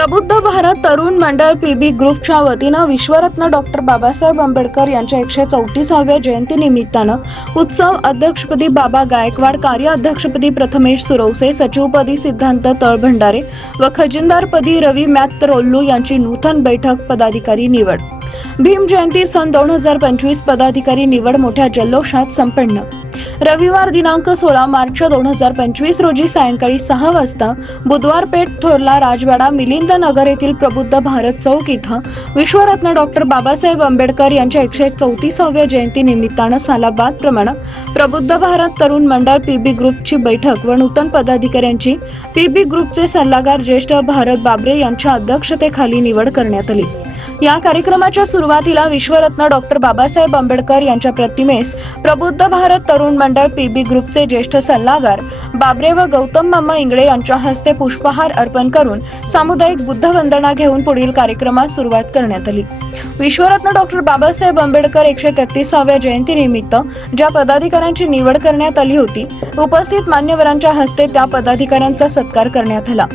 प्रबुद्ध भारत तरुण मंडळ पीबी ग्रुपच्या वतीनं विश्वरत्न डॉक्टर बाबासाहेब आंबेडकर यांच्या एकशे चौतीसाव्या जयंती निमित्तानं उत्सव अध्यक्षपदी बाबा गायकवाड कार्याध्यक्षपदी प्रथमेश सुरवसे सचिवपदी सिद्धांत तळभंडारे व खजिनदारपदी रवी मॅत्तरोल्लू यांची नूतन बैठक पदाधिकारी निवड. भीम जयंती सन दोन हजार पंचवीस पदाधिकारी निवड मोठ्या जल्लोषात संपन्न. रविवार दिनांक सोळा मार्च दोन हजार पंचवीस रोजी सायंकाळी सहा वाजता बुधवार पेठ थोरला राजवाडा मिलिंद नगर येथील प्रबुद्ध भारत चौक इथं विश्वरत्न डॉक्टर बाबासाहेब आंबेडकर यांच्या एकशे चौतीसाव्या जयंती निमित्तानं सालाबाद प्रमाणे प्रबुद्ध भारत तरुण मंडळ पीबी ग्रुपची बैठक व नूतन पदाधिकाऱ्यांची पीबी ग्रुपचे सल्लागार ज्येष्ठ भारत बाबरे यांच्या अध्यक्षतेखाली निवड करण्यात आली. या कार्यक्रमाच्या सुरुवातीला विश्वरत्न डॉक्टर बाबासाहेब आंबेडकर यांच्या प्रतिमेस प्रबुद्ध भारत तरुण मंडळ पीबी ग्रुपचे ज्येष्ठ सल्लागार बाबरे व गौतम मामा इंगळे यांच्या हस्ते पुष्पहार अर्पण करून सामुदायिक बुद्ध वंदना घेऊन पुढील कार्यक्रमास सुरुवात करण्यात आली. विश्वरत्न डॉक्टर बाबासाहेब आंबेडकर एकशे तेहतीसाव्या जयंतीनिमित्त ज्या पदाधिकाऱ्यांची निवड करण्यात आली होती उपस्थित मान्यवरांच्या हस्ते त्या पदाधिकाऱ्यांचा सत्कार करण्यात आला.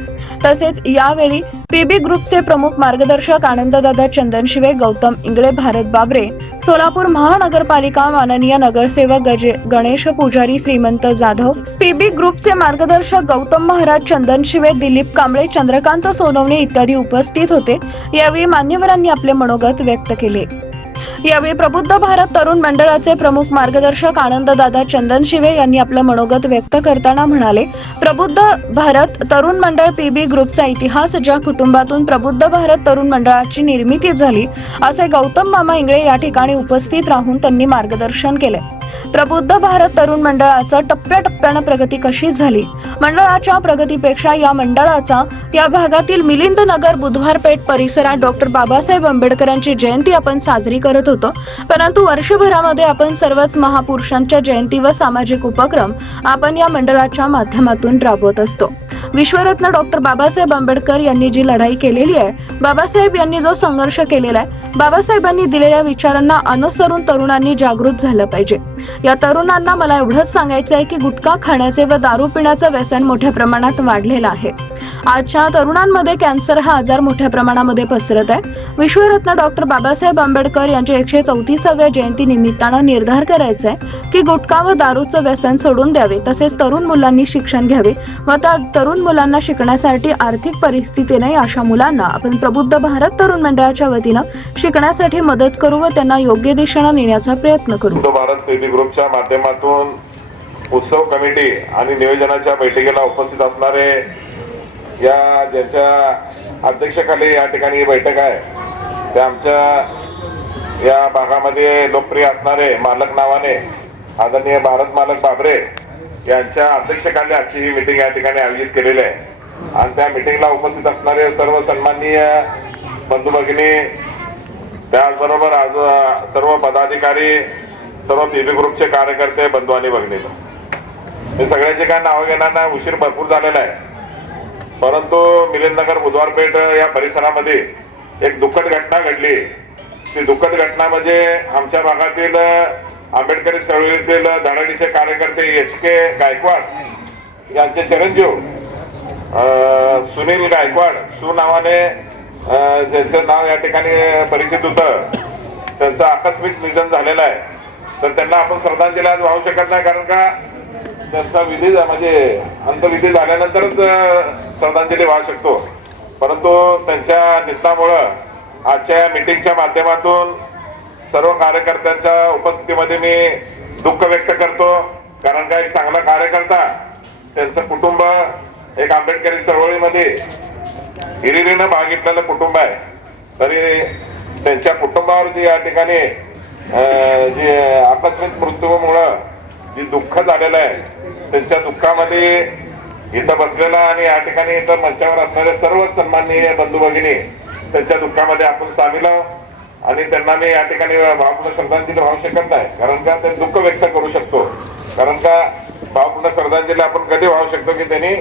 तसेच यावेळी पीबी ग्रुपचे प्रमुख मार्गदर्शक आनंददादा चंदनशिवे गौतम इंगळे भारत बाबरे सोलापूर महानगरपालिका माननीय नगरसेवक गजे गणेश पुजारी श्रीमंत जाधव पीबी ग्रुपचे मार्गदर्शक गौतम महाराज चंदनशिवे दिलीप कांबळे चंद्रकांत सोनवणे इत्यादी उपस्थित होते. यावेळी मान्यवरांनी आपले मनोगत व्यक्त केले. यावेळी प्रबुद्ध भारत तरुण मंडळाचे प्रमुख मार्गदर्शक आनंददादा चंदन शिवे यांनी आपलं मनोगत व्यक्त करताना म्हणाले प्रबुद्ध भारत तरुण मंडळ पीबी ग्रुपचा इतिहास ज्या कुटुंबातून प्रबुद्ध भारत तरुण मंडळाची निर्मिती झाली असे गौतम मामा इंगळे या ठिकाणी उपस्थित राहून त्यांनी मार्गदर्शन केले. प्रबुद्ध भारत तरुण मंडळाचं टप्प्याटप्प्यानं प्रगती कशी झाली? मंडळाच्या प्रगतीपेक्षा या मंडळाचा या भागातील मिलिंद नगर बुधवार पेठ परिसरात डॉक्टर बाबासाहेब आंबेडकरांची जयंती आपण साजरी करत होतो. परंतु वर्षभरामध्ये आपण सर्वच महापुरुषांच्या जयंती व सामाजिक उपक्रम आपण या मंडळाच्या माध्यमातून राबवत असतो. विश्वरत्न डॉक्टर बाबासाहेब आंबेडकर यांनी जी लढाई केलेली आहे बाबासाहेब यांनी जो संघर्ष केलेला आहे बाबासाहेबांनी दिलेल्या विचारांना अनुसरून तरुणांनी जागृत झालं पाहिजे. या तरुणांना मला एवढंच सांगायचं आहे की गुटखा खाण्याचे व दारू पिण्याचं व्यसन मोठ्या प्रमाणात वाढलेलं आहे. आजच्या तरुणांमध्ये कॅन्सर हा आजार मोठ्या प्रमाणामध्ये पसरत आहे. विश्वरत्न डॉक्टर बाबासाहेब आंबेडकर यांच्या एकशे चौतीसाव्या जयंती निमित्तानं निर्धार करायचा आहे की गुटखा व दारूचं व्यसन सोडून द्यावे तसेच तरुण मुलांनी शिक्षण घ्यावे. व त्या तरुण मुलांना शिकण्यासाठी आर्थिक परिस्थिती नाही अशा मुलांना आपण प्रबुद्ध भारत तरुण मंडळाच्या वतीनं शिकण्यासाठी मदत करू व त्यांना योग्य दिशेनं नेण्याचा प्रयत्न करू. भारत ग्रुपच्या माध्यमातून उत्सव कमिटी आणि नियोजनाच्या बैठकीला उपस्थित असणारे या ज्यांच्या अध्यक्षाखाली या ठिकाणी बैठक आहे ते आमच्या या भागामध्ये लोकप्रिय असणारे मालक नावाने आदरणीय भारत मालक बाबरे यांच्या अध्यक्षाखाली आजची ही मिटिंग या ठिकाणी आयोजित केलेली आहे. आणि त्या मिटिंगला उपस्थित असणारे सर्व सन्माननीय बंधू भगिनी त्याचबरोबर आज सर्व पदाधिकारी सर्व पीबी ग्रुपचे कार्यकर्ते बंधू आणि भगिनी. हे सगळ्याचे काय नावं घेणार उशीर भरपूर झालेला आहे. परंतु मिलिंदनगर बुधवारपेठ या परिसरामध्ये एक दुःखद घटना घडली. ती दुःखद घटना म्हणजे आमच्या भागातील आंबेडकरी चळवळीतील धडाडीचे कार्यकर्ते एस के गायकवाड यांचे चिरंजीव सुनील गायकवाड सु नावाने ज्यांचं नाव या ठिकाणी परिचित होतं त्यांचं आकस्मिक निधन झालेलं आहे. तर त्यांना आपण श्रद्धांजली आज वाहू शकत नाही कारण का त्यांचा विधी झा- म्हणजे अंतविधी झाल्यानंतरच श्रद्धांजली वाहू शकतो. परंतु त्यांच्या निधनामुळं आजच्या या मिटिंगच्या माध्यमातून सर्व कार्यकर्त्यांच्या उपस्थितीमध्ये मी दुःख व्यक्त करतो. कारण का एक चांगला कार्यकर्ता त्यांचं कुटुंब एक आंबेडकरी चळवळीमध्ये हिरिरीनं भाग घेतलेलं कुटुंब आहे. तरी त्यांच्या कुटुंबावर जी या ठिकाणी जी आकस्मिक मृत्यूमुळं जी दुःख झालेलं आहे त्यांच्या दुःखामध्ये इथं बसलेला आणि या ठिकाणी इथं मंचावर असणारे सर्व सन्माननीय बंधू भगिनी त्यांच्या दुःखामध्ये आपण सामील आहोत. आणि त्यांना मी या ठिकाणी भावपूर्ण श्रद्धांजली वाहू शकत नाही. कारण का ते दुःख व्यक्त करू शकतो. कारण का भावपूर्ण श्रद्धांजली आपण कधी वाहू शकतो की त्यांनी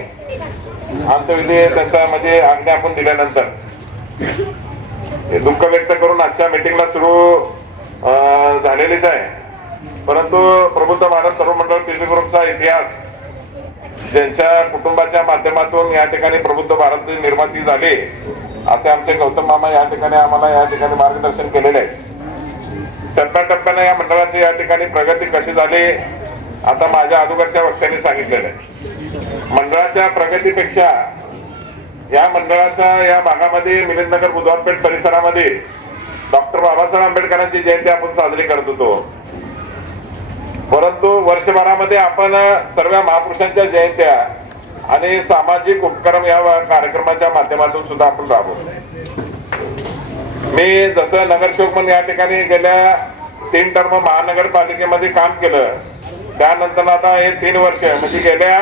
अंत्यविधी त्यांचा म्हणजे आज्ञा आपण दिल्यानंतर. हे दुःख व्यक्त करून आजच्या मीटिंगला सुरू झालेलीच आहे. परंतु प्रबुद्ध भारत तरुण मंडळ पीसी ग्रुपचा इतिहास ज्यांच्या कुटुंबाच्या माध्यमातून या ठिकाणी प्रबुद्ध भारत निर्माती झाली असे आमचे गौतम मामा या ठिकाणी आम्हाला या ठिकाणी मार्गदर्शन केलेले आहे. टप्प्याटप्प्याने या मंडळाची या ठिकाणी प्रगती कशी झाली आता माझ्या अगोदरच्या वक्त्याने सांगितलेलं आहे. मंडळाच्या प्रगतीपेक्षा या मंडळाच्या या भागामध्ये मिलिंदनगर बुधवारपेठ परिसरामध्ये डॉक्टर बाबासाहेब आंबेडकरांची जयंती आपण साजरी करत होतो. परंतु वर्षभरामध्ये आपण सर्व महापुरुषांच्या जयंत्या आणि सामाजिक उपक्रम या कार्यक्रमाच्या माध्यमातून सुद्धा आपण राबवतो. मी जसं नगरसेवक म्हणून या ठिकाणी गेल्या तीन टर्म महानगरपालिकेमध्ये काम केलं त्यानंतर आता हे तीन वर्ष म्हणजे गेल्या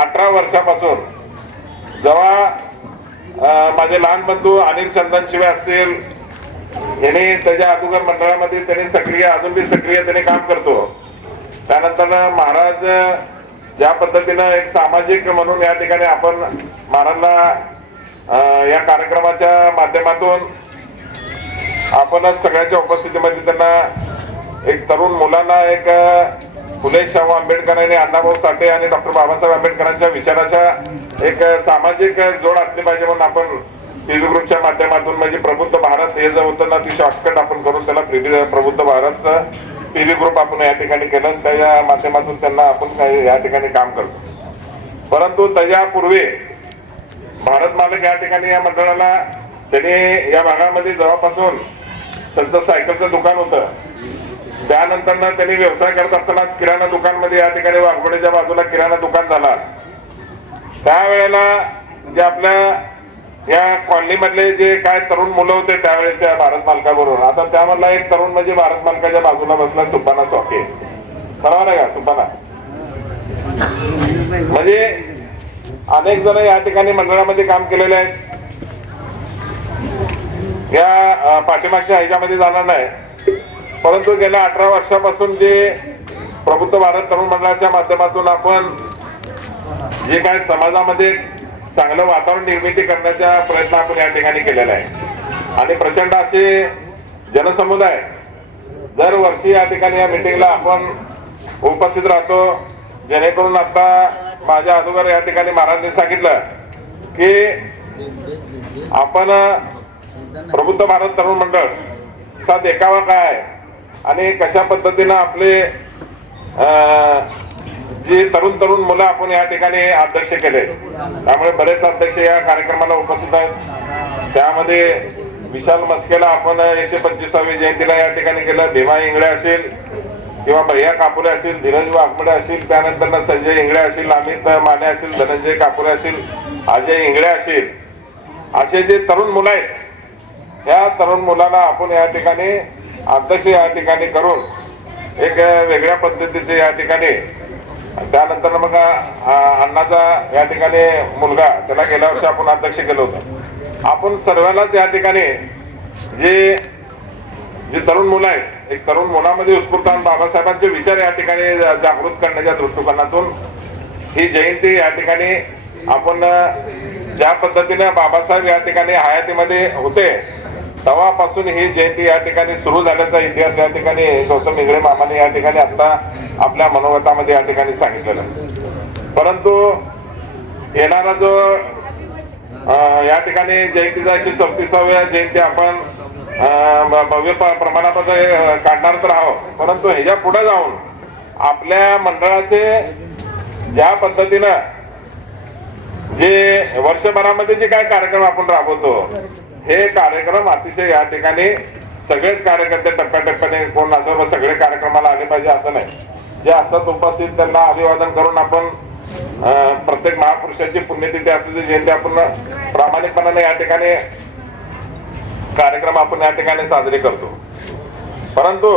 अठरा वर्षापासून जेव्हा माझे लहान बंधू अनिल चंदन शिवे असतील यांनी त्याच्या अगोदर मंडळामध्ये त्यांनी सक्रिय अजून बी सक्रिय त्यांनी काम करतो. त्यानंतर महाराज ज्या पद्धतीनं एक सामाजिक म्हणून या ठिकाणी आपण महाराजांना या कार्यक्रमाच्या माध्यमातून आपणच सगळ्याच्या उपस्थितीमध्ये त्यांना एक तरुण मुलांना एक फुले शाहू आंबेडकर आणि अण्णाभाऊ साठे आणि डॉक्टर बाबासाहेब आंबेडकरांच्या विचाराच्या एक सामाजिक जोड असली पाहिजे म्हणून आपण टीव्ही ग्रुपच्या माध्यमातून म्हणजे प्रबुद्ध भारत हे जर होतं ना ती शॉर्टकट आपण करून त्याला प्रबुद्ध भारतचं टीव्ही ग्रुप आपण या ठिकाणी केलं त्याच्या माध्यमातून त्यांना आपण या ठिकाणी काम करतो. परंतु त्याच्यापूर्वी भारत मालक या ठिकाणी या मंडळाला त्यांनी या भागामध्ये जेव्हापासून त्यांचं सायकलचं दुकान होतं त्यानंतर त्यांनी व्यवसाय करत असताना किराणा दुकानमध्ये या ठिकाणी वाघबडीच्या बाजूला किराणा दुकान झाला. त्यावेळेला जे आपल्या या कॉलनी मधले जे काय तरुण मुलं होते त्यावेळेच्या भारत मालकाबरोबर. आता त्यामधला एक तरुण म्हणजे भारत मालकाच्या बाजूला बसला सुपाना सॉके. बरोबर आहे का सुपाना म्हणजे अनेक जण या ठिकाणी मंडळामध्ये काम केलेले आहेत. या पाठीमागच्या ह्याच्यामध्ये जाणार नाही. परंतु गेल्या अठरा वर्षापासून जे प्रबुद्ध भारत तरुण मंडळाच्या माध्यमातून आपण जे काय समाजामध्ये चांगलं वातावरण निर्मिती करण्याचा प्रयत्न आपण या ठिकाणी केलेला आहे. आणि प्रचंड असे जनसमुदाय दरवर्षी या ठिकाणी या मिटिंगला आपण उपस्थित राहतो. जेणेकरून आता माझ्या अगोदर या ठिकाणी महाराजांनी सांगितलं की आपण प्रबुद्ध भारत तरुण मंडळ चा देखावा काय आणि कशा पद्धतीनं आपले जी तरुण तरुण मुलं आपण या ठिकाणी अध्यक्ष केले. त्यामुळे बरेच अध्यक्ष या कार्यक्रमाला उपस्थित आहेत. त्यामध्ये विशाल मस्केला आपण एकशे पंचवीसावी जयंतीला या ठिकाणी केलं. भीमा इंगळे असेल किंवा भैया कापुरे असेल धीरज वाघमडे असेल त्यानंतर ना संजय इंगळे असेल अमित माने असेल धनंजय कापुरे असेल अजय इंगळे असेल असे जे तरुण मुलं आहेत या तरुण मुलांना आपण या ठिकाणी अध्यक्ष या ठिकाणी करून एक वेगळ्या पद्धतीचे या ठिकाणी त्यानंतर मग अण्णाचा या ठिकाणी मुलगा त्याला गेल्या वर्षी आपण अध्यक्ष केलं होतं. आपण सर्वांनाच या ठिकाणी जे जे तरुण मुलं आहेत एक तरुण मुलामध्ये उत्स्फूर्त आणि बाबासाहेबांचे विचार या ठिकाणी जागृत करण्याच्या दृष्टिकोनातून ही जयंती या ठिकाणी आपण ज्या पद्धतीने बाबासाहेब या ठिकाणी हयातीमध्ये होते तेव्हापासून ही जयंती या ठिकाणी सुरू झाल्याचा इतिहास या ठिकाणी गौतम इंगळे मामाने या ठिकाणी आता आपल्या मनोगतामध्ये या ठिकाणी सांगितलेलं परंतु येणारा जो या ठिकाणी जयंतीचा एकशे चौतीसाव्या जयंती आपण भव्य प्रमाणामध्ये प्रमाणात काढणार तर आहोत. परंतु ह्याच्या पुढे जाऊन आपल्या मंडळाचे ज्या पद्धतीनं जे वर्षभरामध्ये जे काय कार्यक्रम आपण राबवतो हे कार्यक्रम अतिशय या ठिकाणी सगळेच कार्यकर्ते टप्प्याटप्प्याने कोण असं सगळे कार्यक्रमाला आले पाहिजे असं नाही. जे असतात उपस्थित त्यांना अभिवादन करून आपण प्रत्येक महापुरुषाची पुण्यतिथी असलेली जयंती आपण प्रामाणिकपणाने या ठिकाणी कार्यक्रम आपण या ठिकाणी साजरे करतो. परंतु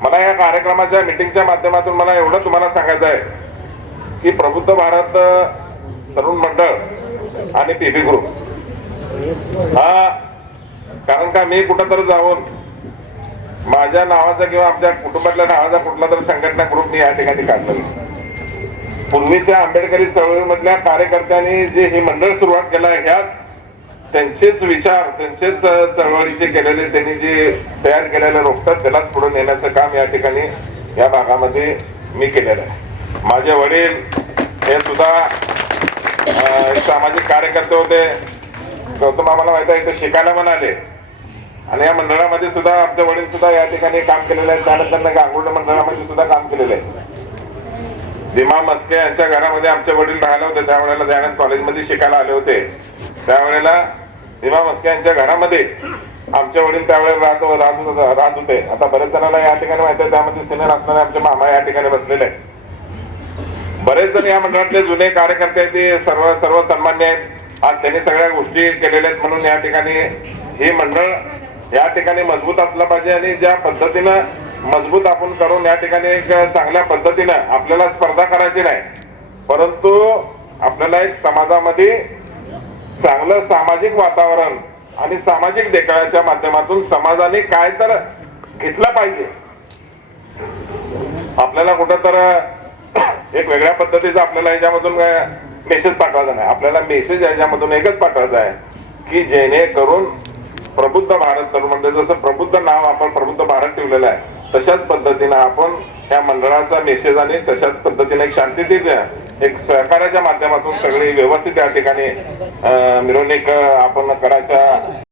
मला या कार्यक्रमाच्या मिटिंगच्या माध्यमातून मला एवढं तुम्हाला सांगायचं आहे की प्रबुद्ध भारत तरुण मंडळ आणि पीबी ग्रुप हा कारण का मी कुठं तर जाऊन माझ्या नावाचा किंवा आमच्या कुटुंबातल्या नावाचा कुठला तर संघटना ग्रुप मी या ठिकाणी काढलेला पूर्वीच्या आंबेडकरी चळवळीमधल्या कार्यकर्त्यांनी जे हे मंडळ सुरुवात केलं ह्याच त्यांचेच विचार त्यांचेच चळवळीचे केलेले त्यांनी जे तयार केलेलं रोखतात त्यालाच पुढे नेण्याचं काम या ठिकाणी या भागामध्ये मी केलेलं आहे. माझे वडील हे सुद्धा सामाजिक कार्यकर्ते होते. गौतम आम्हाला माहीत आहे ते शिकायला म्हणाले. आणि या मंडळामध्ये सुद्धा आमचे वडील सुद्धा या ठिकाणी काम केलेले आहेत. त्यानंतर त्यांना गांगुर्ड मंडळामध्ये सुद्धा काम केलेलं आहे भीमा मस्के यांच्या घरामध्ये आमचे वडील राहिले होते. त्यावेळेला दयानंद कॉलेजमध्ये शिकायला आले होते. त्यावेळेला भीमा मस्के यांच्या घरामध्ये आमचे वडील त्यावेळेला राहत राहत होते- राहत होते. आता बरेच जणांना या ठिकाणी माहिती आहे त्यामध्ये सिनियर असणारे आमचे मामा या ठिकाणी बसलेले आहेत. बरेच जण या मंडळातले जुने कार्यकर्ते आहेत ते सर्व सर्व सन्मान्य आहेत. आज त्यांनी सगळ्या गोष्टी केलेल्या आहेत म्हणून या ठिकाणी हे मंडळ या ठिकाणी मजबूत असलं पाहिजे आणि ज्या पद्धतीनं मजबूत आपण करून या ठिकाणी एक चांगल्या पद्धतीनं आपल्याला स्पर्धा करायची नाही परंतु आपल्याला एक समाजामध्ये चांगलं सामाजिक वातावरण आणि सामाजिक देखाव्याच्या माध्यमातून समाजाने काय तर घेतलं पाहिजे. आपल्याला कुठं तर एक वेगळ्या पद्धतीचा आपल्याला याच्यामधून मेसेज पाठवायचा नाही. आपल्याला मेसेज याच्यामधून एकच पाठवायचा आहे की जेणेकरून प्रबुद्ध भारत तरुण म्हणजे जसं प्रबुद्ध नाव आपण प्रबुद्ध भारत ठेवलेलं आहे तशाच पद्धतीनं आपण या मंडळाचा मेसेज आणि तशाच पद्धतीने एक शांततेच्या एक सहकार्याच्या माध्यमातून सगळी व्यवस्थित या ठिकाणी मिरवणूक आपण करायच्या